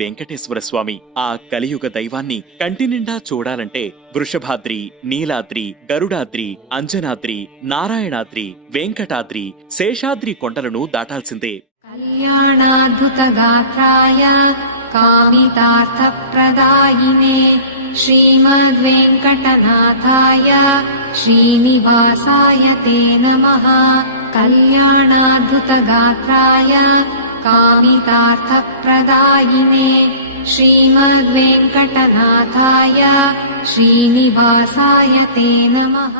వెంకటేశ్వర స్వామి. ఆ కలియుగ దైవాన్ని కంటినిండా చూడాలంటే వృషభాద్రి, నీలాద్రి, గరుడాద్రి, అంజనాద్రి, నారాయణాద్రి, వెంకటాద్రి, శేషాద్రి కొండలను దాటాల్సిందే. కళ్యాణాద్భుతగాత్రాయ కామితార్థప్రదాయినే శ్రీమద్వేంకటనాథాయ శ్రీనివాసాయ తే నమః. కళ్యాణాద్భుతగాత్రాయ కామితార్థప్రదాయినే శ్రీమద్వేంకటనాథాయ శ్రీనివాసాయ తే నమః.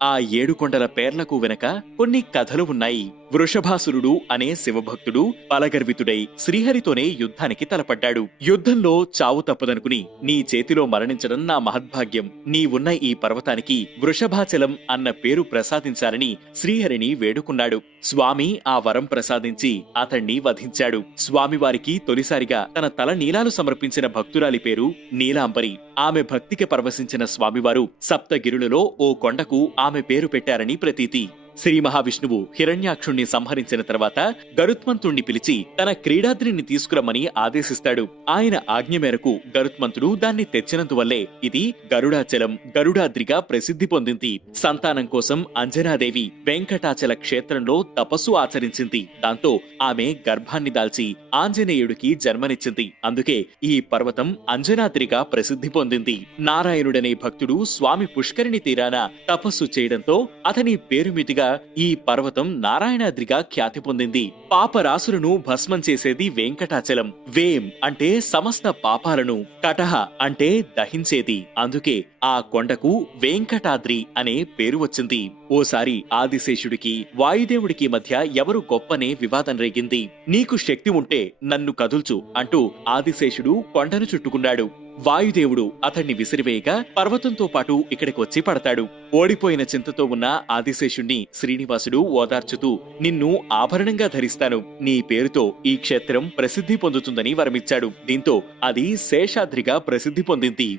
ఆ 7 కొండల పేర్లకు వెనక కొన్ని కథలు ఉన్నాయి. వృషభాసురుడు అనే శివభక్తుడు పలగర్వితుడై శ్రీహరితోనే యుద్ధానికి తలపడ్డాడు. యుద్ధంలో చావు తప్పదనుకుని నీ చేతిలో మరణించడం నా మహద్భాగ్యం, నీవున్న ఈ పర్వతానికి వృషభాచలం అన్న పేరు ప్రసాదించాలని శ్రీహరిని వేడుకున్నాడు. స్వామి ఆ వరం ప్రసాదించి అతణ్ణి వధించాడు. స్వామివారికి తొలిసారిగా తన తల నీలాలు సమర్పించిన భక్తురాలి పేరు నీలాంబరి. ఆమె భక్తికి పరవశించిన స్వామివారు సప్తగిరులలో ఓ కొండకు ఆమె పేరు పెట్టారని ప్రతీతి. శ్రీ మహావిష్ణువు హిరణ్యాక్షుణ్ణి సంహరించిన తర్వాత గరుత్మంతుణ్ణి పిలిచి తన క్రీడాద్రిని తీసుకురమ్మని ఆదేశిస్తాడు. ఆయన ఆజ్ఞ మేరకు గరుత్మంతుడు దాన్ని తెచ్చినందువల్లే ఇది గరుడాచలం, గరుడాద్రిగా ప్రసిద్ధి పొందింది. సంతానం కోసం అంజనాదేవి వెంకటాచల క్షేత్రంలో తపస్సు ఆచరించింది. దాంతో ఆమె గర్భాన్ని దాల్చి ఆంజనేయుడికి జన్మనిచ్చింది. అందుకే ఈ పర్వతం అంజనాద్రిగా ప్రసిద్ధి పొందింది. నారాయణుడనే భక్తుడు స్వామి పుష్కరిణి తీరాన తపస్సు చేయడంతో అతని పేరుమితిగా ఈ పర్వతం నారాయణాద్రిగా ఖ్యాతి పొందింది. పాపరాసులను భస్మం చేసేది వెంకటాచలం. వేం అంటే సమస్త పాపాలను, కటహ అంటే దహించేది. అందుకే ఆ కొండకు వెంకటాద్రి అనే పేరు వచ్చింది. ఓసారి ఆదిశేషుడికి వాయుదేవుడికి మధ్య ఎవరు గొప్పనే వివాదం రేగింది. నీకు శక్తి ఉంటే నన్ను కదుల్చు అంటూ ఆదిశేషుడు కొండను చుట్టుకున్నాడు. వాయుదేవుడు అతణ్ణి విసిరివేయగా పర్వతంతో పాటు ఇక్కడికి వచ్చి పడతాడు. ఓడిపోయిన చింతతో ఉన్న ఆదిశేషుణ్ణి శ్రీనివాసుడు ఓదార్చుతూ నిన్ను ఆభరణంగా ధరిస్తాను, నీ పేరుతో ఈ క్షేత్రం ప్రసిద్ధి పొందుతుందని వరమిచ్చాడు. దీంతో అది శేషాద్రిగా ప్రసిద్ధి పొందింది.